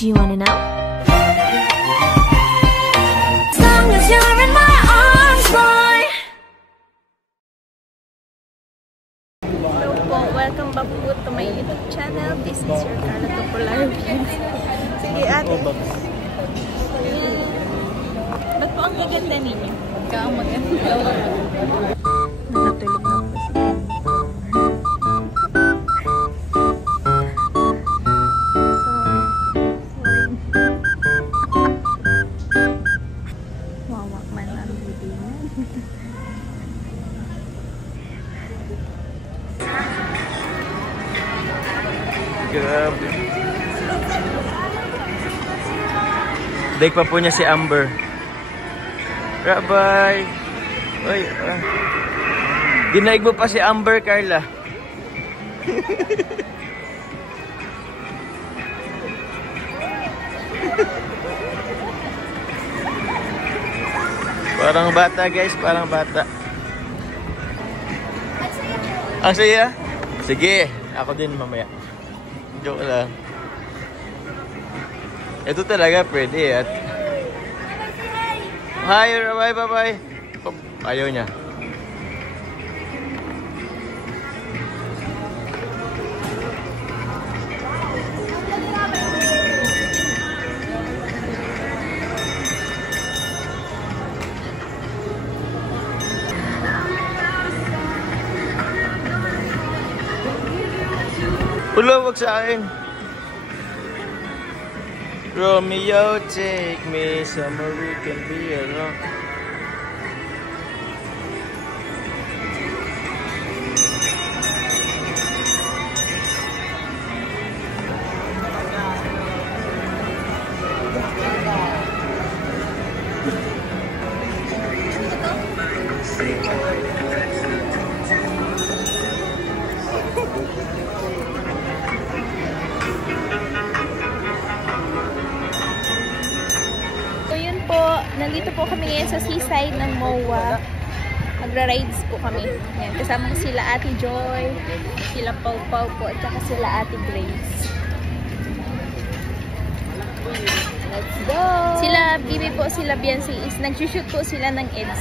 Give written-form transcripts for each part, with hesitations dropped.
Do you wanna know? As long as you're in my arms, boy. Hello po, welcome back po to my YouTube channel. This is your Carla Popular Vlogs. Sige ate. Ba't po ang gaganda ninyo? Ikaw ang maganda. Nakatulog na po si wawak man ang video. Grabe. Daig pa po niya si Amber. Rabay. Uy, dinaig mo pa si Amber, Carla. Parang bata, guys. Parang bata. Ang saya? Sige. Ako din mamaya. Joke lang. Ito talaga pwede at hi, bye bye. Oh, ayaw niya. Ulo, wag sa akin. Romeo, take me somewhere we can be alone. Nandito po kami ngayon sa seaside ng MOA. Magra-rides po kami. Yan, kasama sila Ate Joy, sila Pau Pau po, at saka sila Ate Grace. Let's go! Sila Bibi po, sila Biancy is nag-shoot po sila ng EDS.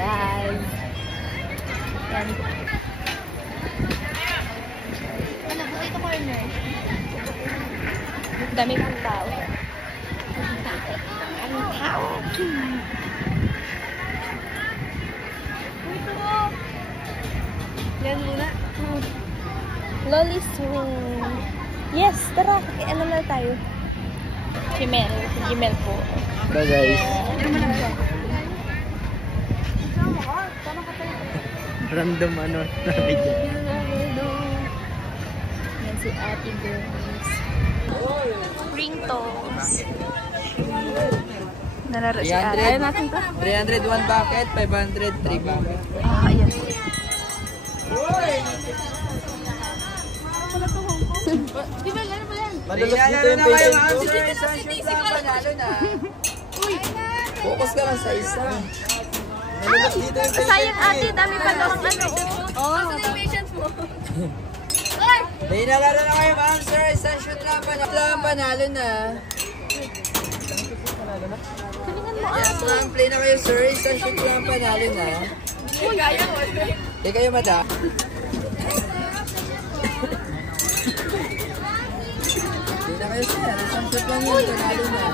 Yan. Yan. Ano po dito corner? Dami pang tao. Yan muna. Lolly swing. Yes, tara. Ano na tayo? Gmail. Gmail po. Bye guys. Random ano. Yan si Ate Grace. Ringtones. Nalaro si Ate. Ayaw natin to. 300 1 bucket, 500 3 bucket. Ah, ayan. Panalo na kayo, ma'am. Isang shoot lang, panalo na. Focus ka lang sa isa. Sayang ate, dami pa daw ang ano. Oo. May nalaro na kayo, ma'am, sir. Isang shoot lang, panalo na. Yes, ma'am. Play na kayo, sir. Isang shoot lang, panalo na. Hindi kayo mata. Play na kayo, sir. Isang shoot lang yun, panalo na.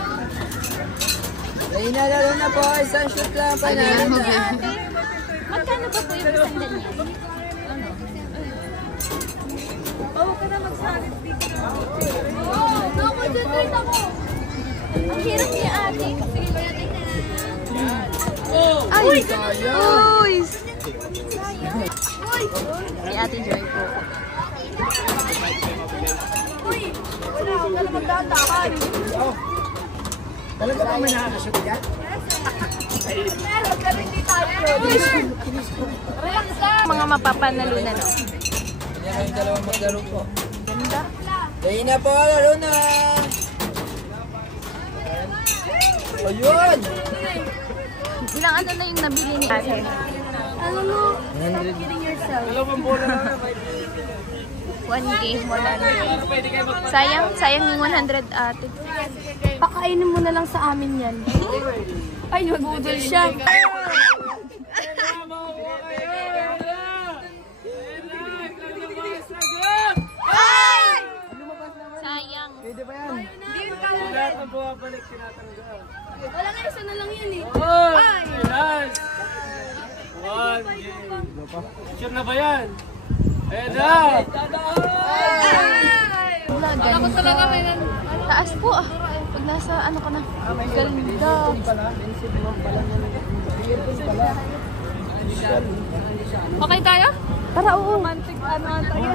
May nalaro na po. Isang shoot lang, panalo na. Magkano ba po yung isang ganyan? Oo, ka na magsalit dito. Oo, naku, dyan ako. Ang hirap niya ate. Sige ba natin na? Ay! Uy! Si Ate Joy po. Uy! Wala akong kala magdatakan. Talaga ba may nakakashoot yan? Meron, pero hindi tayo. Relax lang. Mga mapapanalo na, no? Yan ang dalawang maglaro po. Ganda. Kaya na po, laro na! Ayun! Ilang ano na yung nabili ni Ate? Ano mo? Stop kidding yourself. Dalawang bola na na. 1K, 100. Sayang yung 100 ate. Pakainin mo na lang sa amin yan. Ay, nabudol siya. Sayang. Pwede ba yan? Lahat ang bumabalik tinatanggal. Wala nga, isa na lang yan eh. Ay! Last! 1 game. Sure na ba yan? Ayan na! Ako talaga may Taas po ah. Pag nasa ano ka na. Ganda. Okay tayo? Tara, oo. Romantic ano tayo?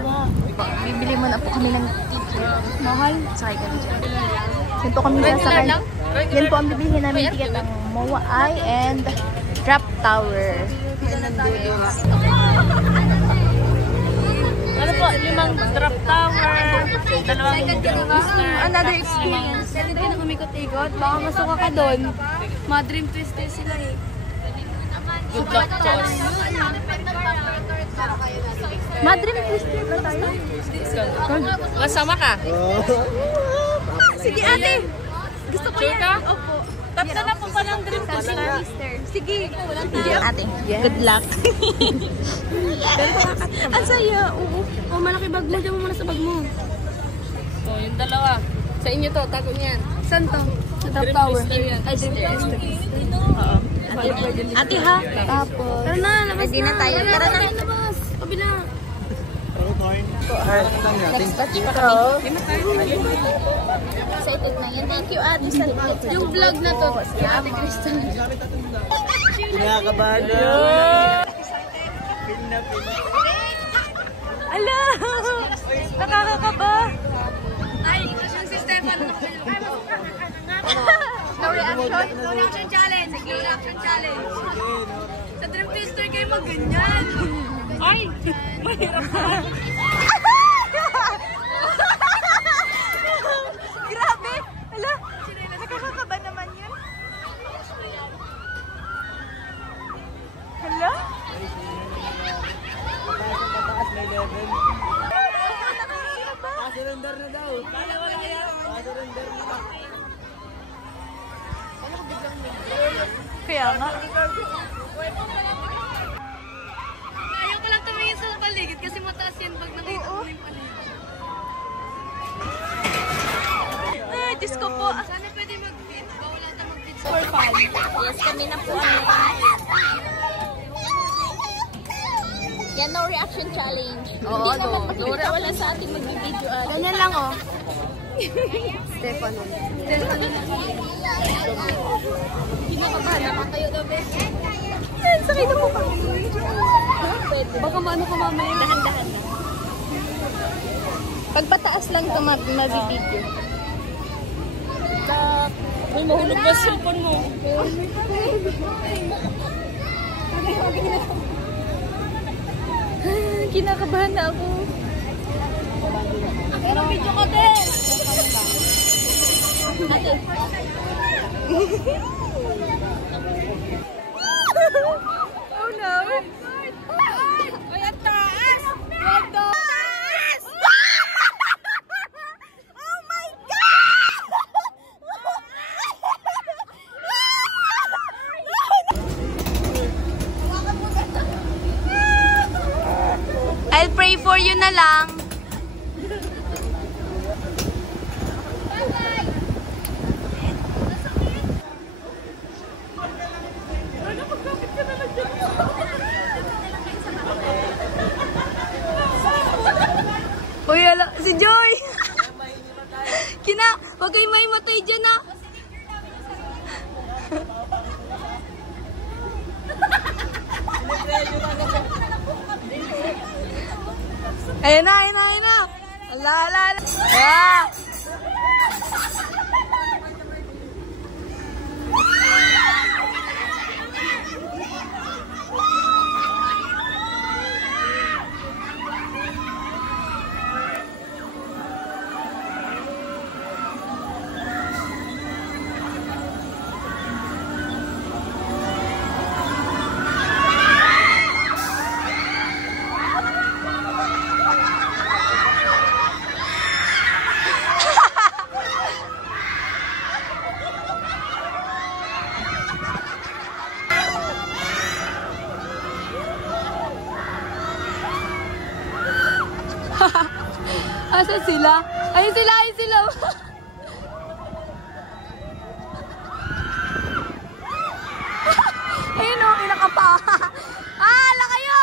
Bibili mo na po kami ng ticket. Mahal. Sakay kami dyan. Yan po kami sasakay. Yan po ang bibilihin namin ticket ng Moa Eye and Drop Tower. Ano po? 5 drop tower. 2 Another experience. Pwede tayo nang umikot-ikot. Baka masuka ka doon. Mga dream twister sila eh. Good luck to us. Madrim Twister na tayo. Masama ka? Sige ate. Gusto ko yan. ka? Opo. Tatlo na po pa ng dream twister. Sige. Ate, good luck. Ang saya. Oo. Oh, malaki bag mo. Diyan mo muna sa bag mo. Oh, yung dalawa. Sa inyo to, tago niyan. Saan to? Sa top tower. Ay, dream twister. Oo. Ate ha. Tapos. Tara na, labas Ready na tayo. Tara na. Labas. Kabila. Next batch pa kami. Excited na yan. Thank you ate sa ticket. Yung vlog na to. Si Ate Crystal. Kinakabahan na. Ala! Nakakakaba. Ay, yung si Stefan. No reaction? No reaction challenge. No reaction challenge. Sa dream twister kayo mag-ganyan. Ay! Mahirap ka. Grabe! Ala! Nakakakaba naman yun. Hala? Surrender na daw. Surrender na. Kaya nga. Ayaw ko lang tumingin sa paligid kasi mataas yan pag nakita mo yung paligid. Ay, Diyos ko po. Sana pwede mag-fit. Bawal ata mag-fit sa For fun. Yes, kami na po ang yan, no reaction challenge. Oo, Hindi naman no. makikita wala sa ating magbibideo. Ganyan lang oh. Stefan. Kinakabahan ako kayo gabi. Yan, sakay na po kami. Baka maano ka mamaya. Dahan-dahan lang. Pagpataas lang ito mabibideo. Uy, mahulog ba cellphone mo? Kinakabahan na ako. Pero video ko din. Ate. Oh no. Ay, ang taas! What the? Oh my God! I'll pray for you na lang. Uy, ala, si Joy! Huwag kayo may matay dyan ah! Ayun na, ayun na, ayun na! Ala, ala, ala! Ah! Asan sila? Ayun sila, ayun sila. Ayun o, pinakapa. Hala kayo!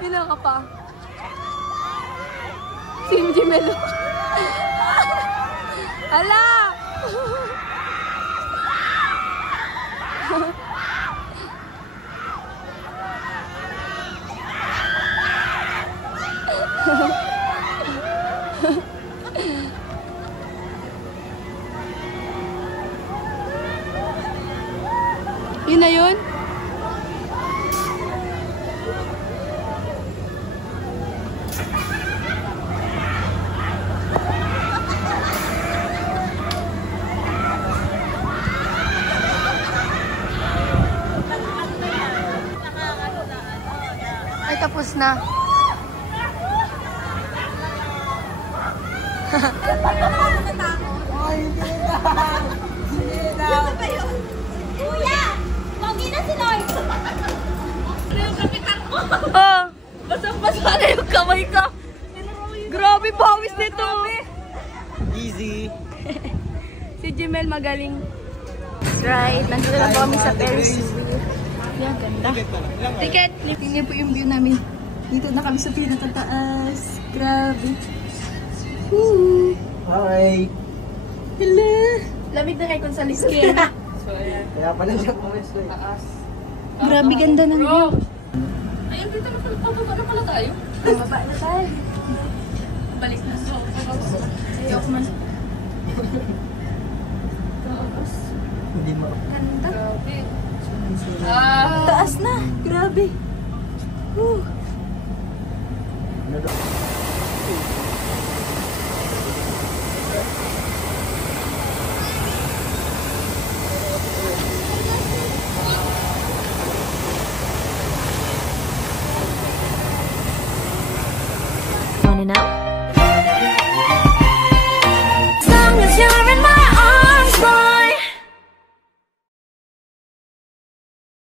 Pinakapa. Si Jimelo. Hala! Yun na yun? Ay, tapos na. Kuya! Pogi na si Lloyd! Oh, basang-basa na yung kamay ko. Grabe, pawis nito. Easy. Si Jimel magaling. That's right. Nandito na po kami sa Ferris wheel. Yan, ganda. Ticket! Tingnan po yung view namin. Dito na kami sa pinakataas. Grabe. Woo! Hi. Hello! Lamig na kay Gonzales skin. Kaya pala siya pumesto eh. Grabe, ganda ng view. Ayun, dito na pala. Pababa na pala tayo. Baba na tayo. Balik na. Ayoko man. Hindi mo. Ganda. Grabe. Taas na. Grabe. Woo! On and up.